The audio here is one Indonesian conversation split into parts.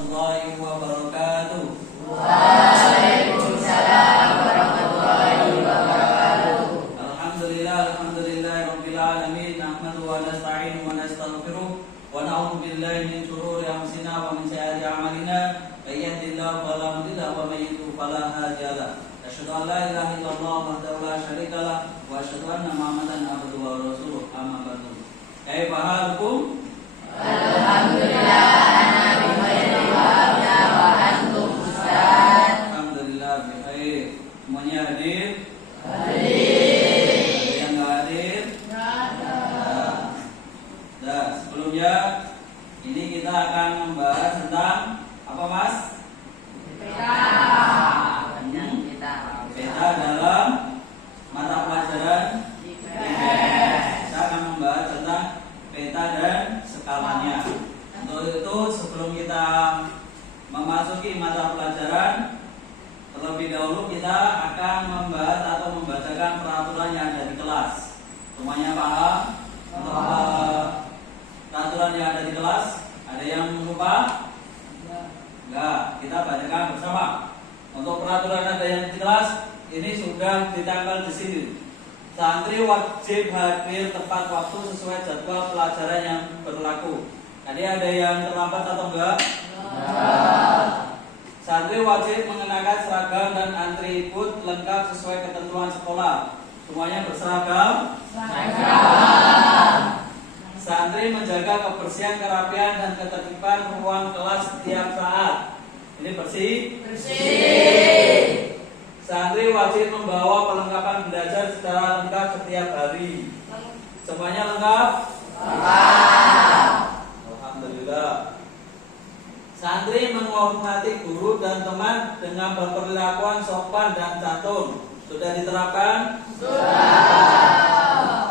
warahmatullahi wabarakatuh. Waalaikumsalam warahmatullahi wabarakatuh. Alhamdulillahirabbil alamin. Nahmaduhu wa nasta'inuhu wa nastaghfiruh wa na'udzu billahi min shururi anfusina wa min sayyiati a'malina. May yahdihillahu fala mudilla lahu wa may yudlil fala hadiya lahu. Asyhadu an la ilaha illallah wahdahu la syarika lahu wa asyhadu anna Muhammadan abduhu wa rasuluh. Amma ba'du. Kaifa halukum? Alhamdulillah, ana bi khairin wa ana wa antum Ustaz. Alhamdulillah bi khair. Semuanya hadir? Hadir. Ada yang enggak hadir? Nah, sebelumnya ini kita akan membahas tentang apa, Mas? Peta dalam mata pelajaran IPS. Kita akan membahas tentang peta dan skalanya. Untuk itu sebelum kita memasuki mata pelajaran, terlebih dahulu kita akan membahas atau membacakan peraturan yang ada di kelas. Semuanya paham? Peraturan yang ada di kelas, ada yang lupa? Enggak, kita bacakan bersama. Untuk peraturan ada yang di kelas, ini sudah ditempel di sini. Santri wajib hadir tepat waktu sesuai jadwal pelajaran yang berlaku. Tadi ada yang terlambat atau enggak? Santri wajib mengenakan seragam dan antri ikut lengkap sesuai ketentuan sekolah. Semuanya berseragam? Santri menjaga kebersihan, kerapian, dan ketertiban ruang kelas setiap saat. Ini bersih? Santri wajib membawa perlengkapan belajar secara lengkap setiap hari. Semuanya lengkap? Alhamdulillah. Santri menghormati guru dan teman dengan berperilakuan sopan dan santun. Sudah diterapkan?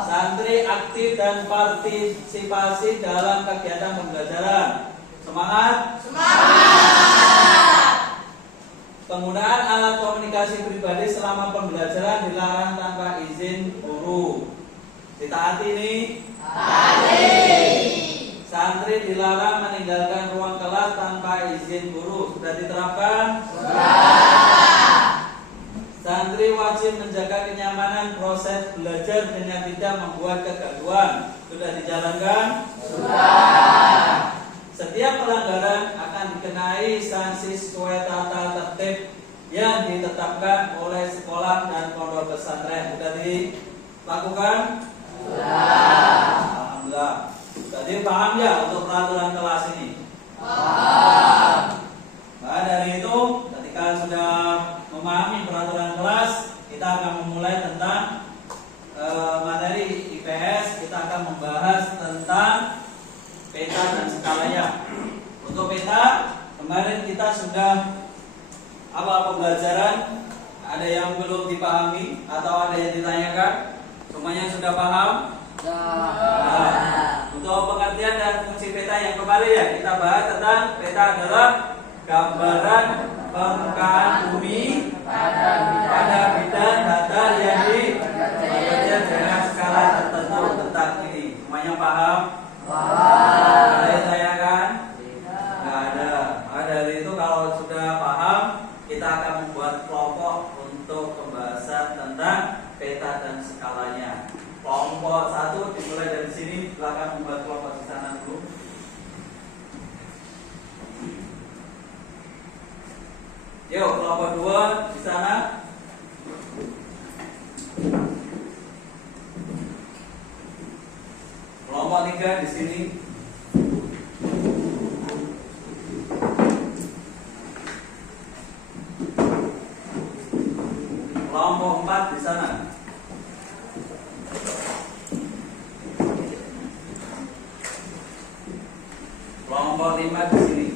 Santri aktif dan partisipasi dalam kegiatan pembelajaran. Semangat? Penggunaan alat komunikasi pribadi selama pembelajaran dilarang tanpa izin guru. Ditaati ini? Santri dilarang meninggalkan ruang kelas tanpa izin guru. Sudah diterapkan? Santri wajib menjaga kenyamanan proses belajar dengan tidak membuat kegaduhan. Sudah dijalankan? Setiap pelanggaran akan dikenai sanksi sesuai tata tertib yang ditetapkan oleh sekolah dan pondok pesantren. Sudah dilakukan? Alhamdulillah. Jadi paham ya untuk peraturan kelas ini? Nah, dari itu ketika sudah memahami peraturan kelas, kita akan memulai tentang materi IPS. Kita akan membahas tentang peta dan skalanya. Untuk peta, kemarin kita sudah awal pembelajaran. Ada yang belum dipahami atau ada yang ditanyakan? Semuanya sudah paham? Untuk pengertian dan fungsi peta yang kemarin ya, kita bahas tentang peta adalah gambaran permukaan bumi pada bidang datar yang dibaca dengan skala tertentu tentang ini. Semuanya paham? Ada yang tanyakan? Nggak ada. Maka dari itu kalau sudah paham, kita akan membuat kelompok untuk pembahasan tentang peta dan skalanya. Kelompok 1 dimulai dari sini. Silakan membuat kelompok di sana dulu. Yuk, kelompok 2 di sana. Kelompok 3 di sini. Kelompok 4 di sana. Kelompok 5 di sini.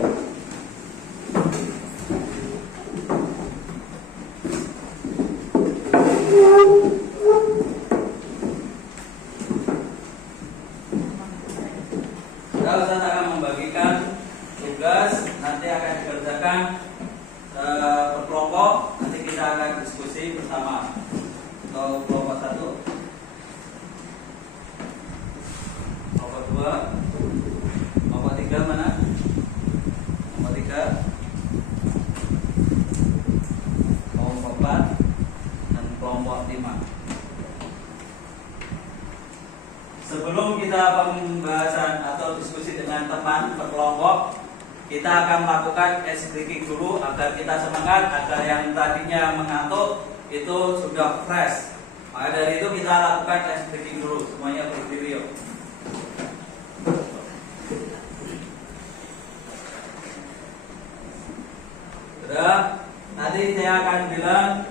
Ustaz akan membagikan tugas, nanti akan dikerjakan berkelompok. Nanti kita akan diskusi bersama. Untuk kelompok 1, kelompok 2, kelompok 3 mana? Kelompok 3 3, kelompok 4, dan kelompok 5. Sebelum kita pembahasan atau diskusi dengan teman berkelompok, kita akan melakukan ice breaking dulu agar kita semangat, agar yang tadinya mengantuk itu sudah fresh. Maka dari itu kita lakukan ice breaking dulu. Semuanya berdiri yuk. Sudah, nanti saya akan bilang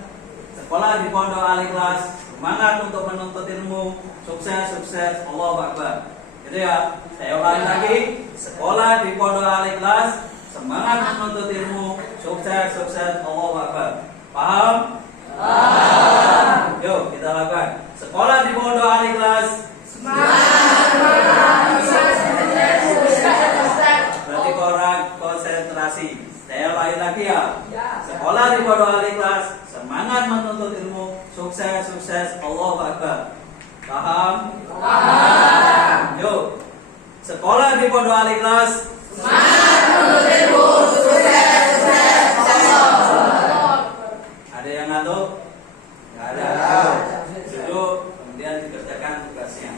sekolah di Pondok Al-Ikhlas, semangat untuk menuntut ilmu, sukses, sukses, Allahu Akbar. Gitu ya. Saya ulangi lagi, sekolah di Pondok Al-Ikhlas, semangat menuntut ilmu, sukses, sukses, Allahu Akbar. Paham? Paham. Yuk kita lakukan. Sekolah di Pondok Al-Ikhlas, semangat, sukses, sukses. Berarti korang konsentrasi. Saya ulangi lagi ya. Sekolah di Pondok Al-Ikhlas, semangat menuntut ilmu, sukses, sukses, Allahu Akbar. Paham? Paham. Yuk. Sekolah di Pondok Al-Ikhlas, semangat menuntut ilmu, sukses, sukses, Allahu Akbar. Ada yang ngantuk? Nggak ada. Duduk, kemudian dikerjakan tugasnya.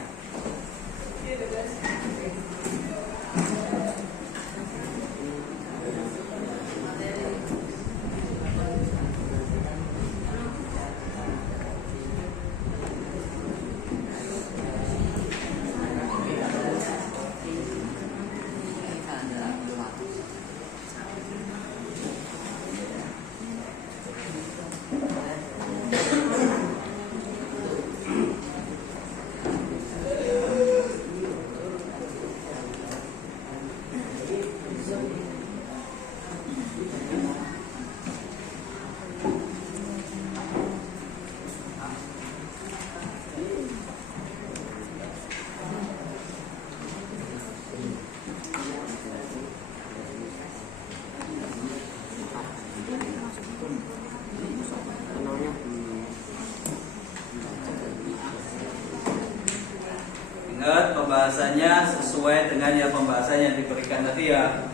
Ingat pembahasannya sesuai dengan yang pembahasan yang diberikan tadi ya.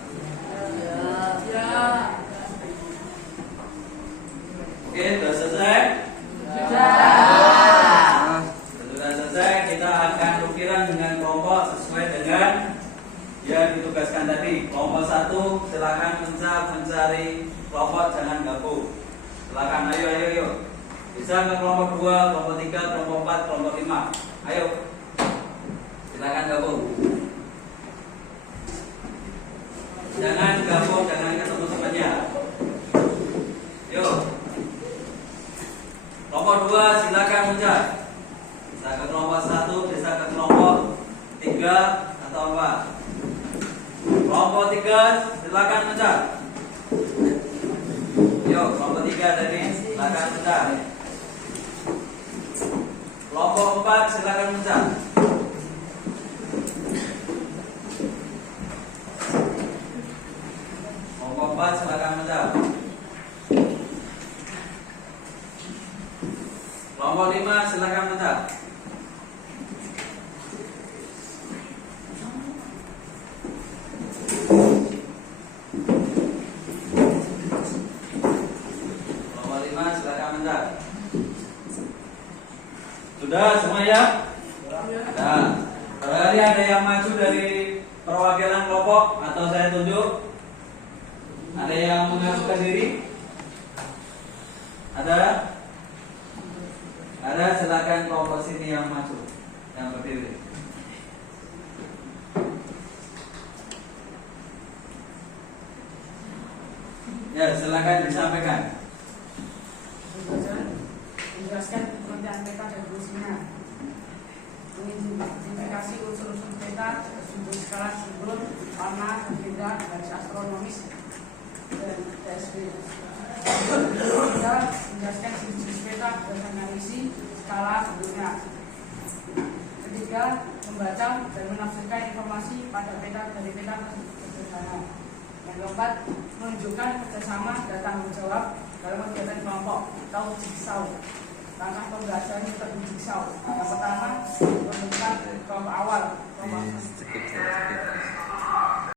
Oke, sudah selesai? Sudah selesai, kita akan ukiran dengan kelompok sesuai dengan yang ditugaskan tadi. Kelompok 1 silakan mencari kelompok, jangan gabung. Silakan, ayo. Bisa ke kelompok 2, kelompok 3, kelompok 4, kelompok 5. Ayo. Silakan gabung. Jangan gabung, jangan ketemu temannya. Yuk. Kelompok 2 silakan mencar. Bisa ke kelompok 1, bisa ke kelompok 3 atau 4. Kelompok 3 silakan mencar. Yuk, kelompok 3 tadi silakan mencar. Kelompok 4 silakan mencar. Kelompok 4 silakan mencar. Kelompok 5 silakan mencar. Kelompok 5 silakan mencar. Sudah semua ya? Sudah. Barangkali ada yang maju dari perwakilan kelompok atau saya tunjuk? Ada yang mengajukan diri? Ada? Ada, silakan kelompok sini yang maju, yang berdiri. Ya, silakan disampaikan. Menjelaskan pengertian peta dan fungsinya, mengidentifikasi unsur-unsur peta, sumber skala, simbol, warna, benda, garis astronomis, dan TSB. Ketiga, menjelaskan jenis peta dan analisis skala sebelumnya. Ketiga, membaca dan menafsirkan informasi pada peta dari peta bersama. Yang keempat, menunjukkan kerjasama dan tanggung jawab dalam kegiatan kelompok atau jigsaw. Langkah pembahasan seperti jigsaw. Yang pertama, pembentukan kelompok awal.